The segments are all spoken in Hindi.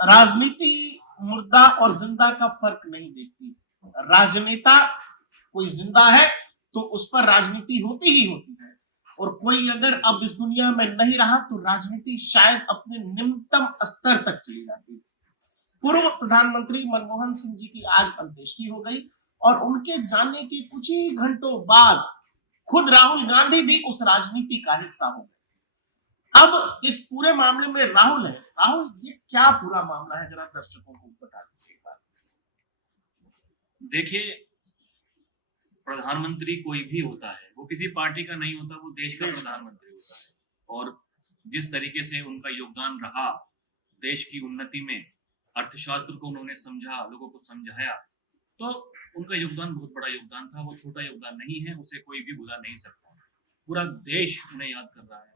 राजनीति मुर्दा और जिंदा का फर्क नहीं देखती। राजनेता कोई जिंदा है तो उस पर राजनीति होती ही होती है, और कोई अगर अब इस दुनिया में नहीं रहा तो राजनीति शायद अपने निम्नतम स्तर तक चली जाती है। पूर्व प्रधानमंत्री मनमोहन सिंह जी की आज अंत्येष्टि हो गई, और उनके जाने के कुछ ही घंटों बाद खुद राहुल गांधी भी उस राजनीति का हिस्सा हो गए। अब इस पूरे मामले में राहुल है। राहुल, ये क्या पूरा मामला है, जरा दर्शकों को बता दीजिए। देखिए, प्रधानमंत्री कोई भी होता है, वो किसी पार्टी का नहीं होता, वो देश का प्रधानमंत्री होता है। और जिस तरीके से उनका योगदान रहा देश की उन्नति में, अर्थशास्त्र को उन्होंने समझा, लोगों को समझाया, तो उनका योगदान बहुत बड़ा योगदान था। वो छोटा योगदान नहीं है, उसे कोई भी भुला नहीं सकता। पूरा देश उन्हें याद कर रहा है,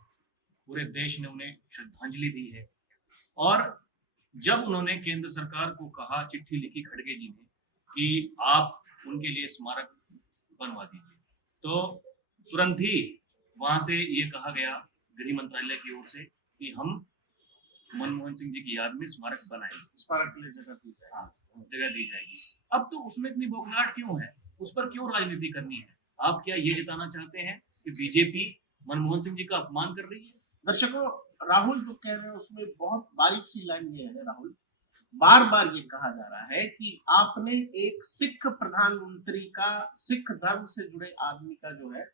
पूरे देश ने उन्हें श्रद्धांजलि दी है। और जब उन्होंने केंद्र सरकार को कहा, चिट्ठी लिखी खड़गे जी ने कि आप उनके लिए स्मारक बनवा दीजिए, तो तुरंत ही वहां से ये कहा गया गृह मंत्रालय की ओर से कि हम मनमोहन सिंह जी की याद में स्मारक बनाएंगे, स्मारक के लिए जगह दी जाएगी। हाँ, जगह दी जाएगी। अब तो उसमें इतनी बौखलाहट क्यों है? उस पर क्यों राजनीति करनी है? आप क्या ये जताना चाहते हैं कि बीजेपी मनमोहन सिंह जी का अपमान कर रही है? दर्शकों, राहुल जो कह रहे हैं उसमें बहुत बारीक सी लाइन ये है। राहुल, बार बार ये कहा जा रहा है कि आपने एक सिख प्रधानमंत्री का, सिख धर्म से जुड़े आदमी का जो है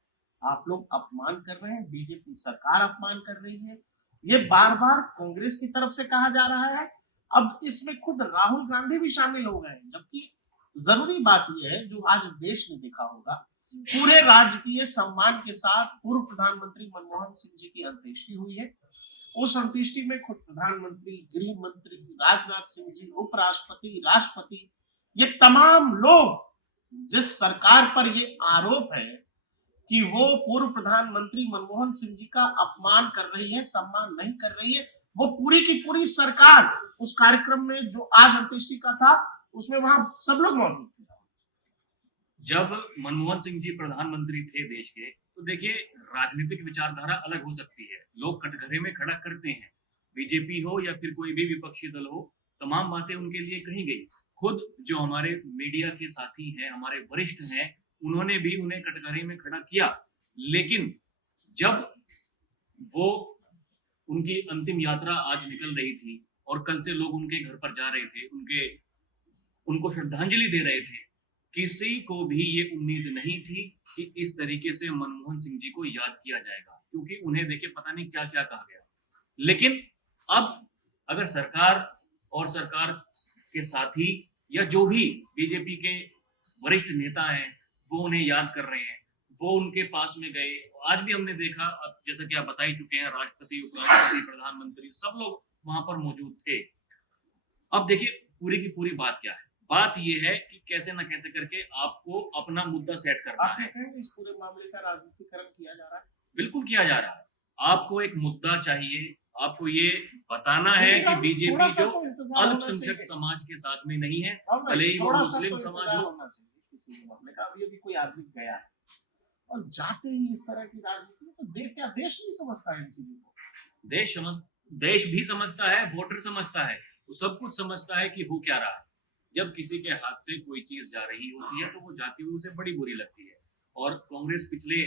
आप लोग अपमान कर रहे हैं, बीजेपी सरकार अपमान कर रही है। ये बार बार कांग्रेस की तरफ से कहा जा रहा है। अब इसमें खुद राहुल गांधी भी शामिल हो गए, जबकि जरूरी बात यह है जो आज देश ने देखा होगा, पूरे राजकीय सम्मान के साथ पूर्व प्रधानमंत्री मनमोहन सिंह जी की अंत्येष्टि हुई है। उस अंत्येष्टि में खुद प्रधानमंत्री, गृह मंत्री, राजनाथ सिंह जी, उपराष्ट्रपति, राष्ट्रपति, ये तमाम लोग, जिस सरकार पर ये आरोप है कि वो पूर्व प्रधानमंत्री मनमोहन सिंह जी का अपमान कर रही है, सम्मान नहीं कर रही है, वो पूरी की पूरी सरकार उस कार्यक्रम में जो आज अंत्येष्टि का था उसमें वहां सब लोग मौजूद थे। जब मनमोहन सिंह जी प्रधानमंत्री थे देश के, तो देखिए, राजनीतिक विचारधारा अलग हो सकती है, लोग कटघरे में खड़ा करते हैं, बीजेपी हो या फिर कोई भी विपक्षी दल हो, तमाम बातें उनके लिए कही गई। खुद जो हमारे मीडिया के साथी हैं, हमारे वरिष्ठ हैं, उन्होंने भी उन्हें कटघरे में खड़ा किया। लेकिन जब वो उनकी अंतिम यात्रा आज निकल रही थी और कल से लोग उनके घर पर जा रहे थे, उनको श्रद्धांजलि दे रहे थे, किसी को भी ये उम्मीद नहीं थी कि इस तरीके से मनमोहन सिंह जी को याद किया जाएगा, क्योंकि उन्हें देखिए पता नहीं क्या क्या कहा गया। लेकिन अब अगर सरकार और सरकार के साथी या जो भी बीजेपी के वरिष्ठ नेता हैं वो उन्हें याद कर रहे हैं, वो उनके पास में गए। आज भी हमने देखा, अब जैसा कि आप बता ही चुके हैं, राष्ट्रपति, उपराष्ट्रपति, प्रधानमंत्री सब लोग वहां पर मौजूद थे। अब देखिए, पूरी की पूरी बात क्या है? बात यह है कि कैसे न कैसे करके आपको अपना मुद्दा सेट करना है। इस पूरे मामले का राजनीतिकरण किया जा रहा है। बिल्कुल किया जा रहा है। आपको एक मुद्दा चाहिए, आपको ये बताना है कि बीजेपी जो अल्पसंख्यक समाज के साथ में नहीं है, भले ही वो मुस्लिम समाज हो, किसी भी मामले का। अभी कोई आदमी गया है और जाते ही इस तरह की राजनीति, तो देश नहीं समझता है इन चीजों को। देश भी समझता है, वोटर समझता है, वो सब कुछ समझता है कि हो क्या रहा है। जब किसी के हाथ से कोई चीज जा रही होती है तो वो जाती हुई उसे बड़ी बुरी लगती है। और कांग्रेस पिछले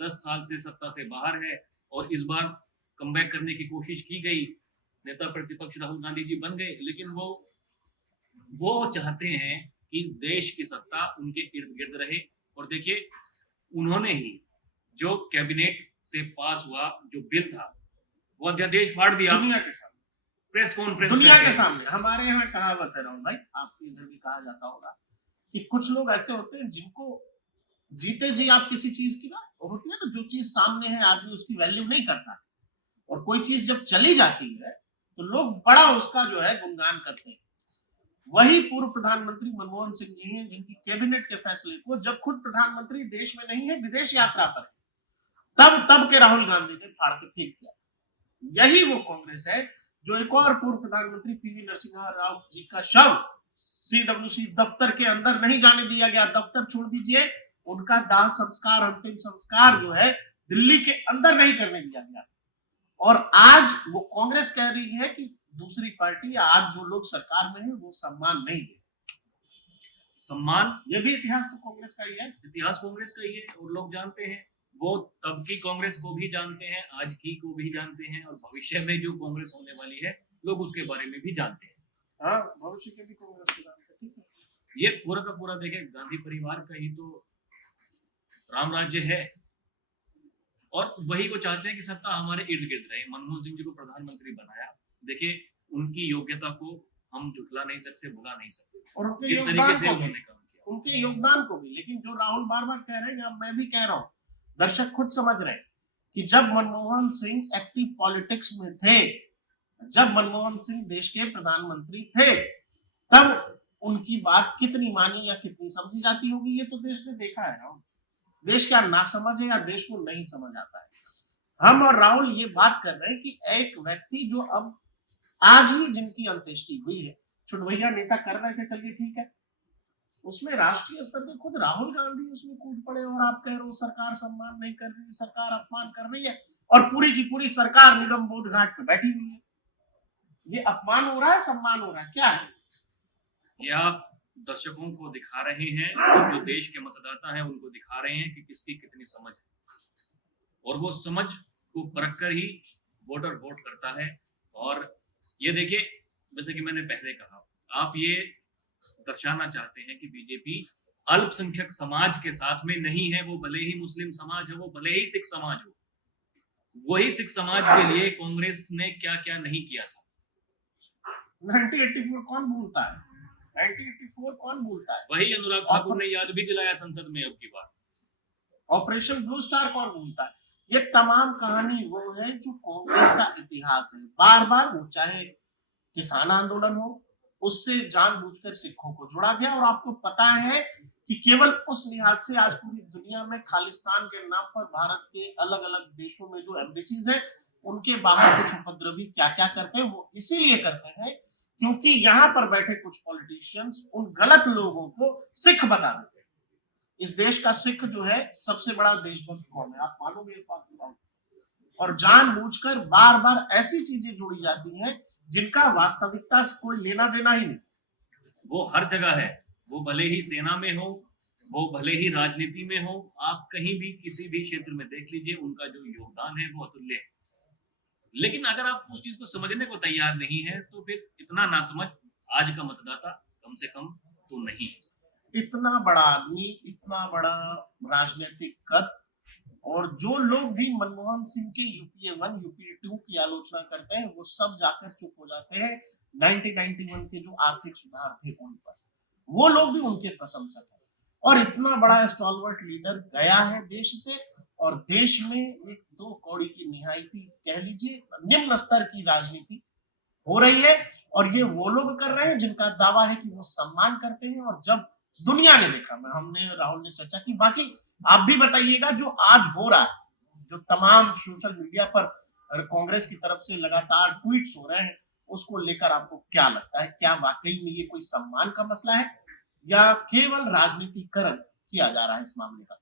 10 साल से सत्ता से बाहर है और इस बार कमबैक करने की कोशिश की गई, नेता प्रतिपक्ष राहुल गांधी जी बन गए, लेकिन वो चाहते हैं कि देश की सत्ता उनके इर्द गिर्द रहे। और देखिए, उन्होंने ही जो कैबिनेट से पास हुआ जो बिल था, वो अध्यादेश फाड़ दिया दुनिया के सामने, प्रेस कॉन्फ्रेंस दुनिया के सामने। हमारे यहाँ कहावत है राहुल भाई, आपके इधर भी कहा जाता होगा कि कुछ लोग ऐसे होते हैं जिनको जीते जी आप किसी चीज की ना होती है ना, जो चीज सामने है आदमी उसकी वैल्यू नहीं करता, और कोई चीज जब चली जाती है तो लोग बड़ा उसका जो है गुणगान करते हैं। वही पूर्व प्रधानमंत्री मनमोहन सिंह जी हैं जिनकी कैबिनेट के फैसले को, जब खुद प्रधानमंत्री देश में नहीं है, विदेश यात्रा पर, तब के राहुल गांधी ने फाड़ के फेंक दिया। यही वो कांग्रेस है जो एक और पूर्व प्रधानमंत्री पीवी नरसिम्हा राव जी का शव सीडब्ल्यूसी दफ्तर के अंदर नहीं जाने दिया गया। दफ्तर छोड़ दीजिए, उनका दाह संस्कार, अंतिम संस्कार जो है दिल्ली के अंदर नहीं करने दिया गया। और आज वो कांग्रेस कह रही है कि दूसरी पार्टी या आज जो लोग सरकार में है वो सम्मान नहीं दे। सम्मान ये भी इतिहास तो कांग्रेस का ही है। इतिहास कांग्रेस का ही है और लोग जानते हैं। वो तब की कांग्रेस को भी जानते हैं, आज की को भी जानते हैं, और भविष्य में जो कांग्रेस होने वाली है लोग उसके बारे में भी जानते हैं। हाँ, भविष्य के भी कांग्रेस को जानते हैं, ठीक है। ये पूरा का पूरा देखें, गांधी परिवार का ही तो राम राज्य है, और वही वो चाहते हैं कि सत्ता हमारे इर्द गिर्द रहे। मनमोहन सिंह जी को प्रधानमंत्री बनाया, देखिए उनकी योग्यता को हम झुठला नहीं सकते, भुला नहीं सकते, और उनके किस योगदान तरीके से को भी, उन्होंने काम किया। उनके योगदान को भी। लेकिन जो राहुल बार बार कह रहे हैं, अब मैं भी कह रहा हूँ, दर्शक खुद समझ रहे हैं कि जब मनमोहन सिंह एक्टिव पॉलिटिक्स में थे, जब मनमोहन सिंह देश के प्रधानमंत्री थे, तब उनकी बात कितनी मानी या कितनी समझी जाती होगी, ये तो देश ने देखा है। राहुल देश क्या ना समझे या देश को नहीं समझ आता है। हम और राहुल ये बात कर रहे हैं कि एक व्यक्ति जो अब आज ही जिनकी अंत्येष्टि हुई है, छुटभैया नेता कर रहे थे, चलिए ठीक है, उसमें राष्ट्रीय स्तर पे खुद राहुल गांधी उसमें कूद पड़े और आप कह रहे हो सरकार सम्मान नहीं कर रही, सरकार अपमान कर रही है, और पूरी की पूरी सरकार निगम बोध घाट पे बैठी हुई है। ये अपमान हो रहा है, सम्मान हो रहा है, क्या है? ये आप दर्शकों को दिखा रहे हैं, और जो देश के मतदाता हैं उनको दिखा रहे हैं कि किसकी कितनी समझ है, और वो समझ को परख कर ही वोटर वोट करता है। और ये देखिए, जैसे कि मैंने पहले कहा, आप ये दर्शाना चाहते हैं कि बीजेपी अल्पसंख्यक समाज के साथ में नहीं है, वो भले ही मुस्लिम समाज हो, वो भले ही सिख समाज हो। वही सिख समाज के लिए कांग्रेस ने क्या क्या नहीं किया था। 1984 कौन भूलता है? 1984 कौन भूलता है? वही अनुराग ठाकुर ने याद भी दिलाया संसद में अब की बार। ऑपरेशन ब्लू स्टार कौन भूलता है? ये तमाम कहानी वो है जो कांग्रेस का इतिहास है। बार बार वो चाहे किसान आंदोलन हो, उससे जानबूझकर सिखों को जोड़ा गया। और आपको पता है कि केवल उस लिहाज से आज पूरी दुनिया में खालिस्तान के नाम पर भारत के अलग अलग देशों में जो एम्बेसीज हैं, उनके बाहर कुछ उपद्रवी क्या क्या करते हैं, वो इसीलिए करते हैं क्योंकि यहाँ पर बैठे कुछ पॉलिटिशियंस उन गलत लोगों को सिख बता देते हैं। इस देश का सिख जो है सबसे बड़ा देशभक्त कौन है, आप मानोगे इस बात को? और जानबूझकर बार बार ऐसी चीजें जोड़ी जाती हैं जिनका वास्तविकता से कोई लेना देना ही नहीं। वो हर जगह है, वो भले ही सेना में हो, वो भले ही राजनीति में हो, आप कहीं भी किसी भी क्षेत्र में देख लीजिए, उनका जो योगदान है वो अतुल्य है। लेकिन अगर आप उस चीज को समझने को तैयार नहीं है, तो फिर इतना नासमझ आज का मतदाता कम से कम तो नहीं है। इतना बड़ा आदमी, इतना बड़ा राजनीतिक कद, और जो लोग भी मनमोहन सिंह के यूपीए 1 यूपीए 2 की आलोचना करते हैं, वो सब जाकर चुप हो जाते हैं 1991 के जो आर्थिक सुधार थे उन पर। वो लोग भी उनके प्रशंसक हैं। और इतना बड़ा स्टॉलवर्ट लीडर गया है देश से, और देश में एक दो कौड़ी की निहायती कह लीजिए निम्न स्तर की राजनीति हो रही है। और ये वो लोग कर रहे हैं जिनका दावा है कि वो सम्मान करते हैं। और जब दुनिया ने देखा, मैं हमने राहुल ने चर्चा की, बाकी आप भी बताइएगा जो आज हो रहा है, जो तमाम सोशल मीडिया पर कांग्रेस की तरफ से लगातार ट्वीट्स हो रहे हैं, उसको लेकर आपको क्या लगता है? क्या वाकई में ये कोई सम्मान का मसला है या केवल राजनीतिकरण किया जा रहा है इस मामले का?